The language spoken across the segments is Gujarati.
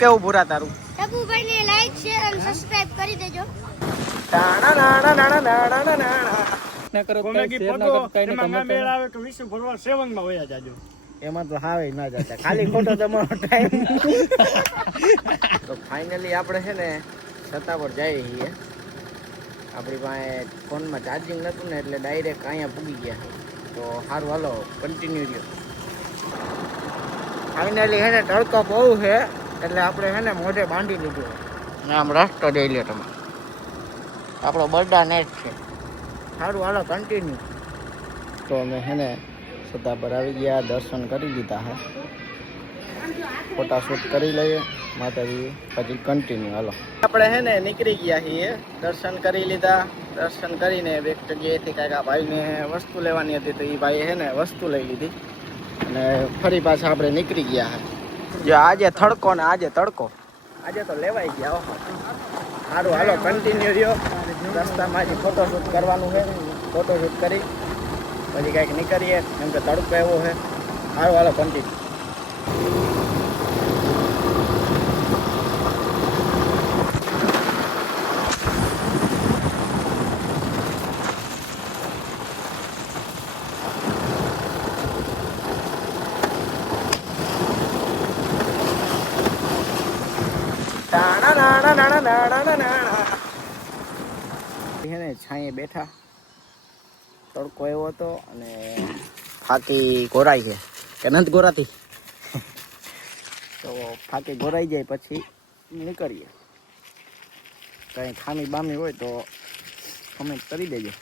કેવું ભૂરા તારું? ટપુભાઈ ને લાઈક શેર અને સબસ્ક્રાઇબ કરી દેજો. ટાણા નાણા નાણા નાણા નાણા ના કરો કોમેડી શેર ના પગો કરતા એને એમાં ના કમેન્ટ મેળ આવે કે વિશ્વ ભરવા સેવનમાં વયા જાજો. એમાં તો હાવે ના જતા ખાલી ખોટો તમારો ટાઈમ. તો ફાઇનલી આપણે છે ને છતાં પર જઈએ છીએ. આપણી પાસે ફોનમાં ચાર્જિંગ નહોતું ને એટલે ડાયરેક્ટ અહીંયા પૂગી ગયા. તો સારું હાલો કન્ટિન્યુ રહ્યો. ફાઇનલી છે ને તડકો બહુ છે એટલે આપણે છે ને મોઢે બાંધી લીધું. ને આમ રસ્તો જઈ લ્યો તમે. આપણો બર્થડે નેટ છે. સારું હાલો કન્ટિન્યુ. તો અમે છે ને છતાં પર આવી ગયા, દર્શન કરી લીધા હે. ફોટા શૂટ કરી લઈએ માતાજી, પછી કન્ટિન્યુ હાલો. આપણે છે ને નીકળી ગયા છીએ, દર્શન કરી લીધા. દર્શન કરીને એક જગ્યાએથી કાંઈક આ ભાઈને વસ્તુ લેવાની હતી તો એ ભાઈએ છે ને વસ્તુ લઈ લીધી અને ફરી પાછા આપણે નીકળી ગયા હે. જો આજે તડકો ને આજે તડકો, આજે તો લેવાઈ ગયા. સારું હાલો કન્ટિન્યુ રહ્યો. રસ્તામાં હજી ફોટોશૂટ કરવાનું છે, ફોટોશૂટ કરી પછી કાંઈક નીકળીએ કેમ કે તડકો એવો છે. સારું હાલો કન્ટિન્યુ. છાંયે બેઠા, તડકો એવો હતો અને ફાકી ગોરાઈ છે કે નથી ગોરાતી તો ફાકી ગોરાઈ જાય પછી નીકળીએ. કંઈ ખામી બામી હોય તો કમેન્ટ કરી દેજો.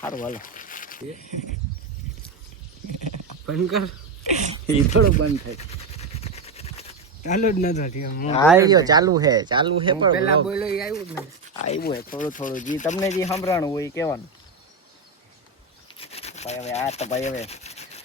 સારું હાલો બંધ કર. એ થોડું બંધ થાય. ચાલુ જ નથી. આવ્યો ચાલુ છે પણ પેલા બોલ્યો એ આવ્યું જ નથી. આવ્યું હે થોડું થોડું. જે તમને જે સંભળાણું હોય એ કહેવાનું. ભાઈ હવે આ તો ભાઈ હવે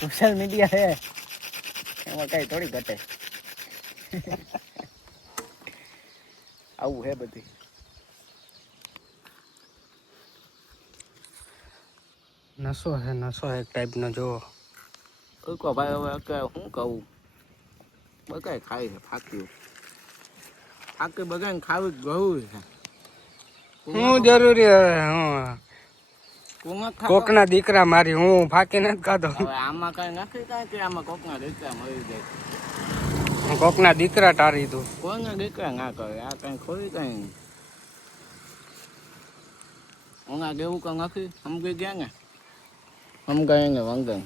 સોશિયલ મીડિયા છે એમાં કઈ થોડી ઘટે. આવું હે બધી. નશો છે, નશો એક ટાઈપનો જોવો. કહો ભાઈ હવે શું કહું, બધાય ખાય છે ફાકી. ફાકી બધાને ખાવી ગયું છે. હું જરૂરી હવે હું કોમાં ખાતો? કોકના દીકરા મારી હું ફાકી નથી ખાતો. હવે આમાં કઈ નથી કાંઈ કે આમાં કોકના દીકરા મળી જાય. હું કોકના દીકરા ટારી દઉં. કોઈના દીકરા ના કરે આ કઈ ખોરી કઈ. ઓના જેવું કઈ નથી સમજી ગયા ને, સમજાય ને વંગન.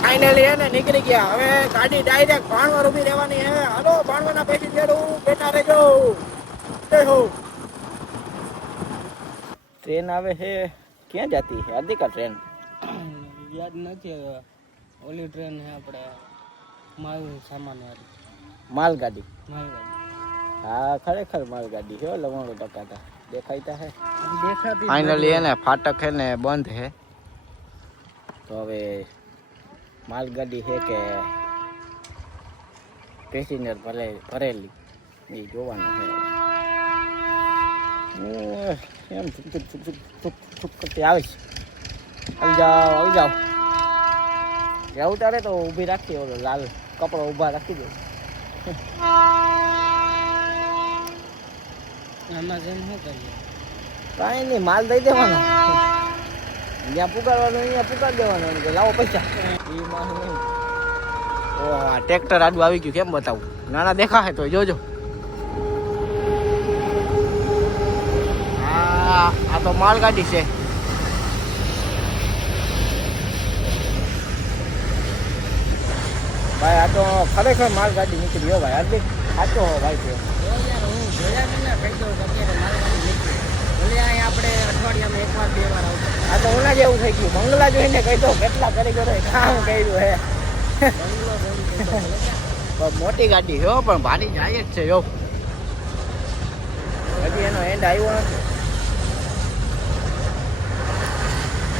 ફાઇનલી હે ને નીકળી ગયા. હવે ગાડી ડાયરેક્ટ ભાણવર ઉભી રહેવાની હે. હાલો ભાણવરના પેસેન્જરો બેઠા રહેજો. જય હો. ટ્રેન આવે છે. ક્યાં જતી છે હાર્દિકા ટ્રેન? યાદ નથી હવે. ઓલી ટ્રેન છે આપણે માલ સામાન વાળી માલગાડી. માલગાડી. હા ખરેખર માલગાડી છે. લવણો ટકાતા દેખાયતા હે. દેખાતી ફાઇનલી હે ને ફાટક હે ને બંધ હે. તો હવે માલગાડી છે કે પેસેન્જર ભરેલી એ જોવાનું છે. એમ કરતી આવે છે. આવી જાઓ જવું તારે તો ઊભી રાખી. ઓલો લાલ કપડો ઊભા રાખી દો. આમાં જેમ શું કરીએ? કાંઈ નહીં, માલ દઈ દેવાનો. જ્યાં પુગાડવાનું અહીંયા પુગાડી દેવાનું કે લાવો પૈસા. એમાં નહીં. ઓહ ટ્રેક્ટર આડું આવી ગયું. કેમ બતાવું? નાના દેખાશે તો જોજો. આ તો માલગાડી છે. ભાઈ આ તો ખરેખર માલગાડી નીકળી હો ભાઈ. હાર્દિક સાચો હો ભાઈ છે. હું જોયા ને કહી દઉં કે અત્યારે માલગાડી નીકળી. ભલે અહીંયા આપણે અઠવાડિયામાં એક વાર બે વાર આવતો. આ તો ઓલા જેવું થઈ ગયું. બંગલા જોઈને કહી દો કેટલા કારીગરોએ કામ કર્યું હે. મોટી ગાડી છે પણ ભારી જાય જ છે. જો હજી એનો એન્ડ આવ્યો નથી.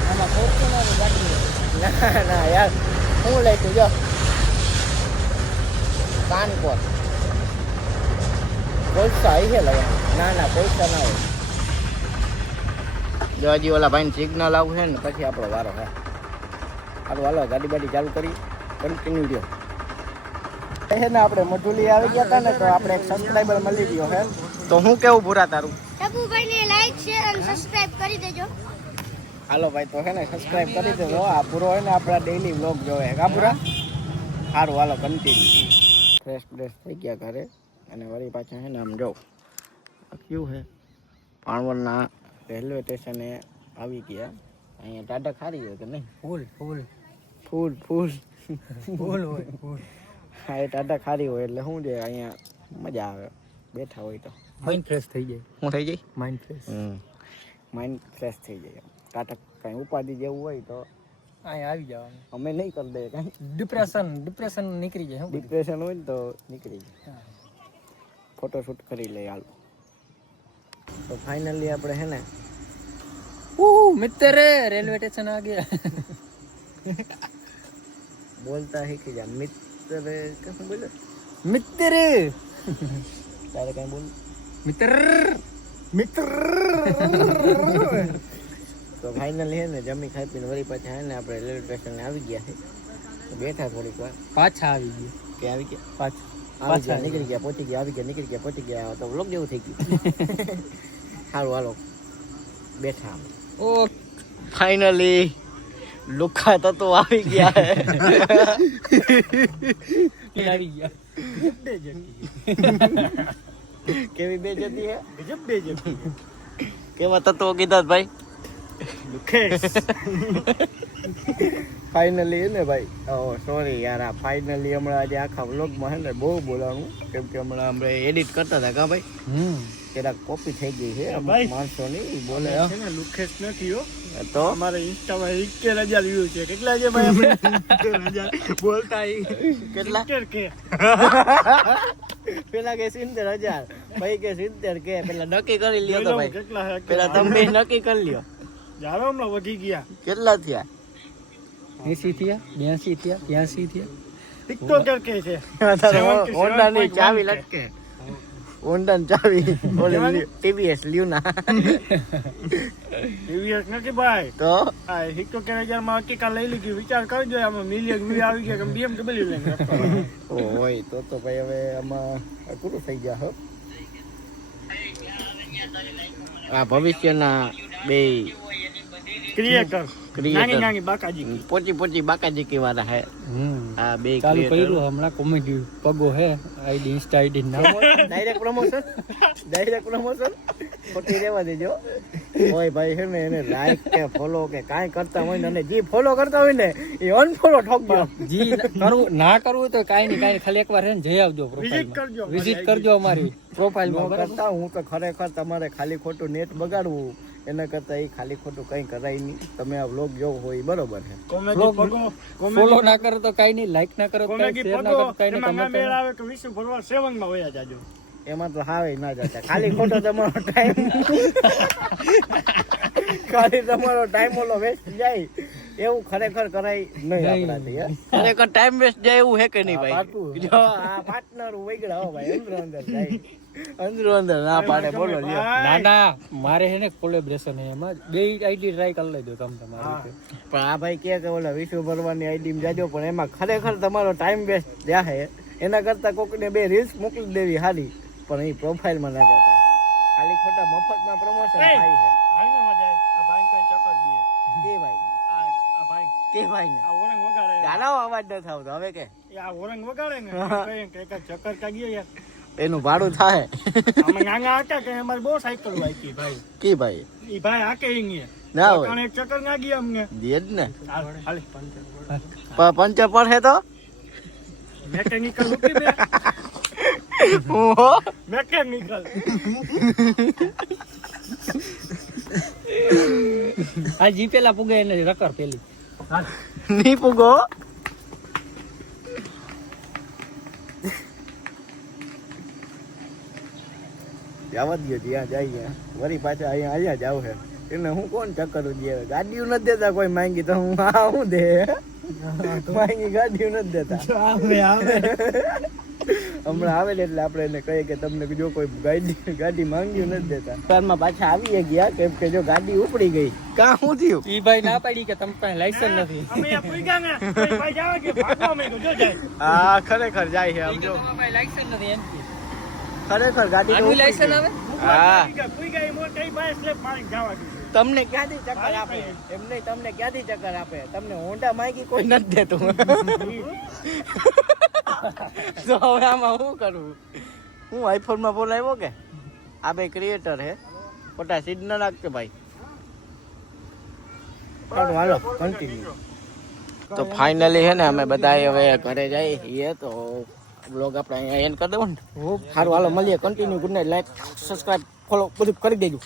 આમાં ફોર્ચ્યુનર ગાડી ના યાર હું લખ્યું જો કાનપોર. પૈસા આવી છે લગાવ ના પૈસા ના હોય જો હજી ઓલા ભાઈને સિગ્નલ આવું છે ને પછી આપણો વારો હે સારું હાલો ગાડી બાડી ચાલુ કરી કન્ટિન્યુ રહ્યો છે ને આપણે મઢુલી આવી ગયા હતા ને તો આપણે એક સબસ્ક્રાઈબર મળી ગયો હે તો હું કેવું ભૂરા તારું ટપુભાઈને લાઈક શેર અને સબસ્ક્રાઇબ કરી દેજો. હાલો ભાઈ તો હે ને સબસ્ક્રાઈબ કરી દેજો આ પૂરો હોય ને આપણા ડેઈલી વ્લોગ જોવે હે કા પૂરા સારું હાલો કન્ટિન્યુ ફ્રેશ થઈ ગયા ઘરે અને વળી પાછા હે ને આમ જો ક્યું હે પાણવરના રેલવે સ્ટેશને આવી ગયા અહીંયા ટાટા ખારી હોય કે નહીં ફૂલ હોય હા એ ટાટા ખારી હોય એટલે શું છે અહીંયા મજા આવે બેઠા હોય તો માઇન્ડ ફ્રેશ થઈ જાય. શું થઈ જાય માઇન્ડ ફ્રેશ થઈ જાય ટાટા કાંઈ ઉપાધિ જેવું હોય તો અહીંયા આવી જવાનું. અમે નહીં કરી દઈએ કાંઈ ડિપ્રેશન નીકળી જાય. ડિપ્રેશન હોય ને તો નીકળી જાય ફોટોશૂટ કરી લઈએ હાલો તો ફાઇનલી આપણે હે ને મિત્ર રેલવે સ્ટેશન આ ગયા. બોલતા શીખી જા મિત્ર શું બોલે મિત્ર તારે કઈ બોલ મિત્ર તો ફાઇનલી હે ને જમી ખાઈ પીને વળી પાછા હે ને આપણે રેલવે સ્ટેશને આવી ગયા છે તો બેઠા થોડીક વાર પાછા આવી ગયા. કે આવી ગયા પાછા આવી ગયા નીકળી ગયા પહોંચી ગયા આવી ગયા નીકળી ગયા પહોંચી ગયા તો વ્લોગ જેવું થઈ ગયું સારું હાલો બેઠા ઓ ફાઇનલી લુખા તો આવી ગયા આવી ગયા. કેવી બે જતી હે ગજબ બે જતી કેવા તત્વો કીધા ભાઈ લુખેશ ફાઇનલી હે ને ભાઈ સોરી યાર આ ફાઇનલી હમણાં આજે આખા વ્લોગમાં હે ને બહુ બોલાણું કેમ કે હમણાં આપણે એડિટ કરતા હતા કા ભાઈ જરાક કોપી થઈ ગઈ છે ભાઈ. માણસોની બોલે છે ને લુખેશ નથી હો તો અમારે ઇન્સ્ટામાં 71,000 વ્યૂ છે કેટલા છે ભાઈ આપણે 71,000 બોલતા કેટલા 70 કે પેલા કે 70,000 ભાઈ કે 70 કે પેલા નક્કી કરી લ્યો તો ભાઈ કેટલા છે પેલા તમે નક્કી કરી લ્યો જારો હમણાં વધી ગયા કેટલા થયા 80 થયા 82 થયા 83 થયા. ટિકટોકર કે છે હોન્ડાની ચાવી લટકે હોન્ડાની ચાવી ઓલી ટીવીએસ લ્યુના ટીવીએસ નથી ભાઈ તો આ 71,000 માં હકીકા લઈ લીધી વિચાર કરજો આમાં મિલિયન વ્યૂ આવી ગયા કે BMW લઈને હોય તો ભાઈ હવે આમાં પૂરું થઈ ગયા હો આ ભવિષ્યના બે ક્રિએટર નાની બાકાજી પોચી બાકાજી કી વાળા હે આ બે ચાલુ કર્યું હમણાં કોમેડી પગો હે આઈડી ઇન્સ્ટા આઈડી નામ ડાયરેક્ટ પ્રમોશન ખોટી રહેવા દેજો ઓય ભાઈ હે ને એને લાઈક કે ફોલો કે કાંઈ કરતા હોય ને અને જે ફોલો કરતા હોય ને એ અનફોલો ઠોકજો જી કરવું ના કરવું તો કાઈ નહીં ખાલી એકવાર હે ને જઈ આવજો પ્રોફાઇલમાં વિઝિટ કરજો અમારી પ્રોફાઇલમાં કરતા હું તો ખરેખર તમારે ખાલી ખોટું નેટ બગાડવું એના કરતા એ ખાલી ખોટું કઈ કરાય નહીં તમે આ વ્લોગ જોવો હોય બરોબર છે ફોલો ના કરો તો કાઈ નહીં લાઈક ના કરો તો શેર ના કરો કાઈ નહીં કમેન્ટ આવે કે વિશ્વ ભરવા 7 માં વયા જાજો એમાં તો હાવે ના જતા ખાલી ખોટો તમારો ટાઈમ ઓલો વેસ્ટ જાય એવું ખરેખર કરાય નહીં આપણાથી ખરેખર ટાઈમ વેસ્ટ જાય એવું હે કે નહીં ભાઈ જો આ પાર્ટનર વૈગડા હો ભાઈ અંદર ના પાડે બોલો લ્યો ના મારે હે ને કોલેબોરેશન હે એમાં બે આઈડી ટ્રાય કરી લેજો તમે તમારી પણ આ ભાઈ કે ઓલા વિશ્વ ભરવાની આઈડી માં જાજો પણ એમાં ખરેખર તમારો ટાઈમ વેસ્ટ જાહે એના કરતા કોકને બે રીલ્સ મોકલી દેવી હારી પણ એ પ્રોફાઇલમાં ના જતા ખાલી ખોટા મફતમાં પ્રમોશન થાય છે ભાઈને મજા આવે આ ભાઈ કઈ ચક્કર દીએ કે ભાઈ આ ભાઈ કે ભાઈ ને આ ઓરંગ વગાડે ગાનો અવાજ ન થાવતો હવે કે એ આ ઓરંગ વગાડે ને કઈ એક ચક્કર કા ગયો યાર એનું ભાડું થાય અમે નાના હતા કે અમારે બહુ સાયકલ વાઈકી ભાઈ કે ભાઈ ઈ ભાઈ આકે ઈંગે ના હોય એક ચક્કર ના ગયા અમને દેજ ને હાલે પંચર પર હે તો મેકેનિકલ મૂકી દે મેકેનિકલ આ જી પેલા પુગે એને રકર પેલી ની પૂગો જવા દો ત્યાં જઈએ વળી પાછા અહીંયા જાવ છે એને હું કોણ ચક્કર દે ગાડીઓ નથી દેતા કોઈ માંગી તો હું આ હું દે માંગી ગાડીઓ નથી દેતા આવે આવે હમણાં આવે ને એટલે આપણે એને કહીએ કે તમને જો કોઈ ગાડી માંગ્યું નથી દેતા કારમાં પાછા આવીએ ગયા કેમ કે જો ગાડી ઉપડી ગઈ કાં શું થયું ઈ ભાઈ ના પાડી કે તમે પાસે લાયસન્સ નથી અમે અહીંયા પૂગ્યા ને તો એ ભાઈ જાવે કે ભાગવા માંડ્યો, જો જાય. હા ખરેખર જાય છે આમ જો તમારા પાસે લાયસન્સ નથી એમ કે. ખરેખર ગાડી તો આનું ઉપડી લાયસન્સ ગઈ. આવે હા પૂગ્યા એ મોટે એ ભાઈ સ્લેપ મારીને જવા દીધું. તમને ક્યાંથી ચક્કર આપે એમ નહીં તમને ક્યાંથી ચક્કર આપે તમને હોન્ડા માંગી કોઈ નથી દેતું તો હવે આમાં શું કરવું હું આઈફોનમાં બોલાવ્યો કે આ બે ક્રિએટર હે ખોટા સીડ ન રાખતે ભાઈ હાલો કન્ટિન્યુ તો ફાઇનલી હે ને અમે બધા હવે ઘરે જઈએ છીએ તો બ્લોગ આપણે અહીંયા એન્ડ કરી દેવો ને સારું હાલો મળીએ continue good night like subscribe follow બધું કરી દેજો